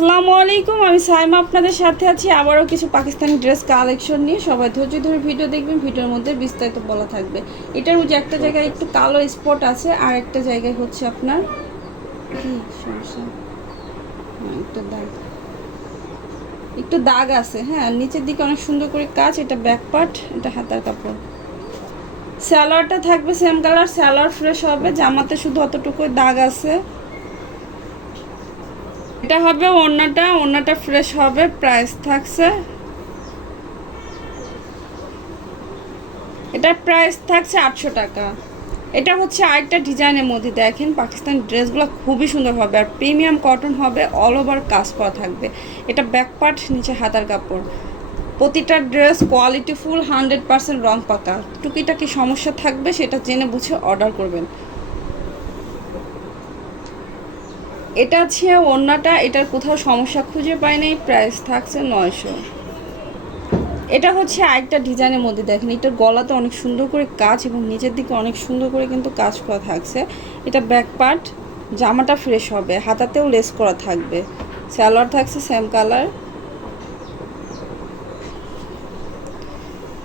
আসসালামু আলাইকুম, আমি সাইমা আপনাদের সাথে আছি। আবারও কিছু পাকিস্তানি ড্রেস কালেকশন নিয়ে। সবাই ধৈর্য ধরে ভিডিও দেখবেন, ভিডিওর মধ্যে বিস্তারিত বলা থাকবে। এটার যে একটা জায়গায় একটু কালো স্পট আছে, আর একটা জায়গায় হচ্ছে আপনার কি সমস্যা? একটু দাগ। একটু দাগ আছে হ্যাঁ নিচের দিকে অনেক সুন্দর করে কাজ, এটা ব্যাক পার্ট এটা হাতার কাপড়। স্যালোয়ারটা থাকবে সেম কালার স্যালোয়ার ফ্রেশ হবে, জামাতে শুধু অতটুকু দাগ আছে। এটা হবে ওড়নাটা ওড়নাটা ফ্রেশ হবে প্রাইস থাকছে। এটার প্রাইস থাকছে আটশো টাকা। এটা হচ্ছে আরেকটা ডিজাইনের মধ্যে, দেখেন পাকিস্তান ড্রেসগুলো খুবই সুন্দর হবে আর প্রিমিয়াম কটন হবে অল ওভার কাজ করা থাকবে। এটা ব্যাক পার্ট নিচে হাতার কাপড়। প্রতিটা dress quality full hundred percent রং পাকা। টুকিটাকি সমস্যা থাকবে, সেটা জেনে বুঝে অর্ডার করবেন। এটা আছে ওড়নাটা, এটার কোথাও সমস্যা খুঁজে পাই নাই প্রাইস থাকছে নয়শো। এটা হচ্ছে আরেকটা ডিজাইনের মধ্যে, দেখেন, এটার গলাতে অনেক সুন্দর করে কাজ এবং নিচের দিকে অনেক সুন্দর করে কিন্তু কাজ করা থাকছে। এটা ব্যাক পার্ট জামাটা ফ্রেশ হবে, হাতাতেও লেস করা থাকবে। স্যালোয়ার থাকছে সেম কালার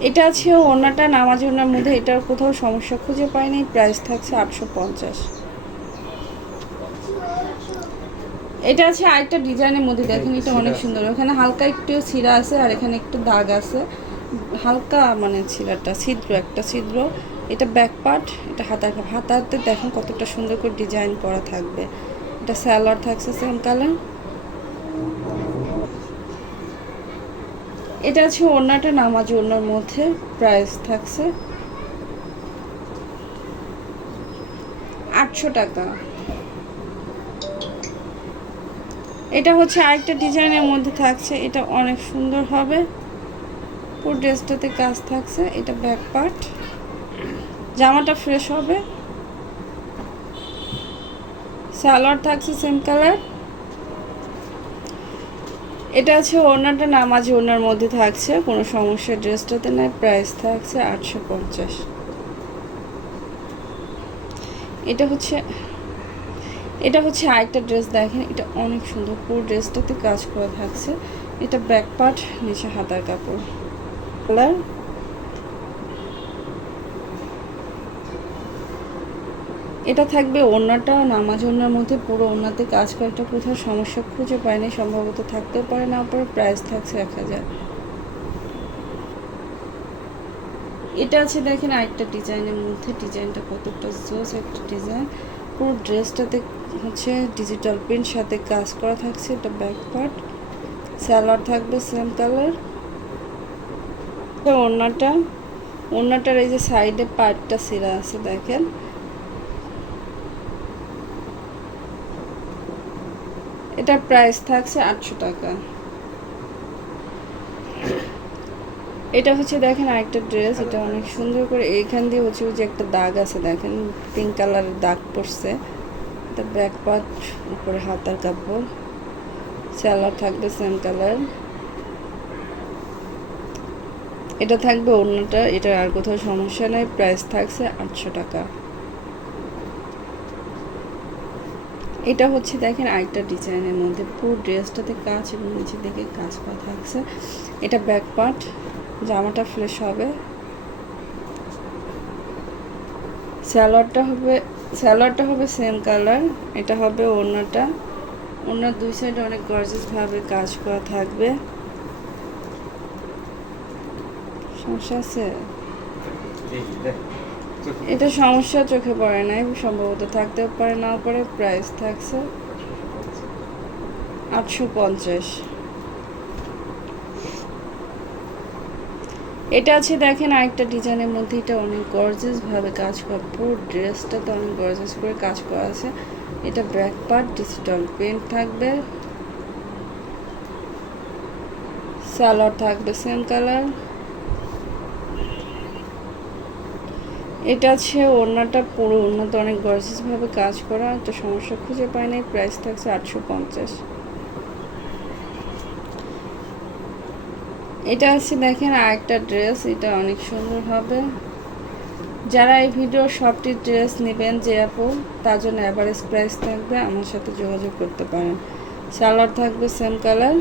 এটা আছে ওড়নাটা নামাজ ওড়নার মধ্যে এটার কোথাও সমস্যা খুঁজে পায়নি প্রাইস থাকছে আটশো পঞ্চাশ। এটা আছে আরেকটা ডিজাইনের মধ্যে দেখেন এটা অনেক সুন্দর। ওখানে হালকা একটু ছিঁড়া আছে আর এখানে একটু দাগ আছে। হালকা মানে ছিঁড়াটা ছিদ্র একটা ছিদ্র। এটা ব্যাক পার্ট এটা হাতার হাতাতে দেখেন কতটা সুন্দর করে ডিজাইন করা থাকবে। এটা স্যালোয়ার থাকছে সেম কালার এটা আছে ওড়নাটা নামাজ ওড়নার মধ্যে প্রাইস থাকছে আটশো টাকা। এটা হচ্ছে আরেকটা ডিজাইনের মধ্যে থাকছে, এটা অনেক সুন্দর হবে। পুরো ড্রেসটাতে কাজ থাকছে, এটা ব্যাক পার্ট জামাটা ফ্রেশ হবে। সালোয়ার থাকছে সেম কালার এটা আছে ওড়নাটা নামাজি ওড়নার মধ্যে থাকছে, কোনো সমস্যা। ড্রেসটাতে নাই প্রাইস থাকছে আটশো পঞ্চাশ। এটা হচ্ছে এটা হচ্ছে আরেকটা ড্রেস দেখেন, এটা অনেক সুন্দর, পুরো ড্রেসটাতে কাজ করা থাকছে। এটা ব্যাক পার্ট নিচে হাতার কাপড়। কালার এটা থাকবে ওড়নাটা, নামাজ ওড়নার মধ্যে পুরো ওড়নাতে কাজ করা এটা কোথাও সমস্যা খুঁজে পায়নি, সম্ভবত থাকতেও পারে না পরে প্রাইস থাকছে এক হাজার। এটা আছে দেখেন আরেকটা ডিজাইনের মধ্যে ডিজাইনটা কতটা জোস একটা ডিজাইন পুরো ড্রেসটাতে হচ্ছে ডিজিটাল প্রিন্ট সাথে কাজ করা থাকছে, এটা ব্যাক পার্ট স্যালার থাকবে সেম কালার ওড়নাটা, ওড়নাটার এই যে সাইডে পার্টটা সিরা আছে, দেখেন। এটার প্রাইস থাকছে আটশো টাকা। এটা হচ্ছে দেখেন আরেকটা ড্রেস এটা অনেক সুন্দর করে এইখান দিয়ে হচ্ছে যে একটা দাগ আছে, দেখেন পিঙ্ক কালারের দাগ পড়ছে। এটা ব্যাক পার্ট উপরে হাতার কাপড়। স্যালার থাকবে সেম কালার এটা থাকবে অন্যটা এটা আর কোথাও সমস্যা নেই প্রাইস থাকছে আটশো টাকা। এটা হচ্ছে দেখেন আরেকটা ডিজাইনের মধ্যে, পুরো ড্রেসটাতে কাজ এবং নিচের দিকে কাজ করা থাকছে। এটা ব্যাক পার্ট জামাটা ফ্রেশ হবে। স্যালোয়ারটা হবে স্যালোয়ারটা হবে সেম কালার এটা হবে ওড়নাটা। ওড়নার দুই সাইডে অনেক গর্জেসভাবে কাজ করা থাকবে। সমস্যা আছে? এটা সমস্যা চোখে পড়ে নাই, সম্ভবত থাকতেও পারে, নাও পারে প্রাইস থাকছে। আটশো পঞ্চাশ। এটা আছে, দেখেন আরেকটা ডিজাইনের মধ্যে, এটা অনেক গর্জেস ভাবে কাজ করা। পুরো ড্রেসটা তো অনেক গর্জেস করে কাজ করা আছে। এটা ব্যাক পার্ট ডিজিটাল পেন্ট থাকবে। সালোয়ার থাকবে সেম কালার এটা আছে ওড়নাটা, পুরো ওড়নাতে অনেক গর্জেস ভাবে কাজ করা। একটা সমস্যা খুঁজে পায় নাই প্রাইস থাকছে আটশো পঞ্চাশ। এটা আছে দেখেন আরেকটা ড্রেস এটা অনেক সুন্দর হবে। যারা এই ভিডিও সবটি ড্রেস নেবেন যে আপু, তার জন্য অ্যাভারেজ প্রাইস থাকবে, আমার সাথে যোগাযোগ করতে পারেন। সালোয়ার থাকবে সেম কালার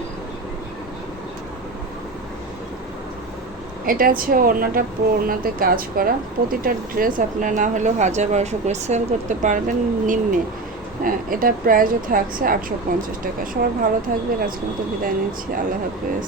এটা আছে ওড়নাটা ওড়নাতে কাজ করা। প্রতিটা ড্রেস আপনার না হলেও হাজার বারোশো করে সেল করতে পারবেন নিম্নে। হ্যাঁ এটার প্রাইসও থাকছে আটশো পঞ্চাশ টাকা। সবাই ভালো থাকবেন আজকে মতো বিদায় নিচ্ছি। আল্লাহ হাফেজ।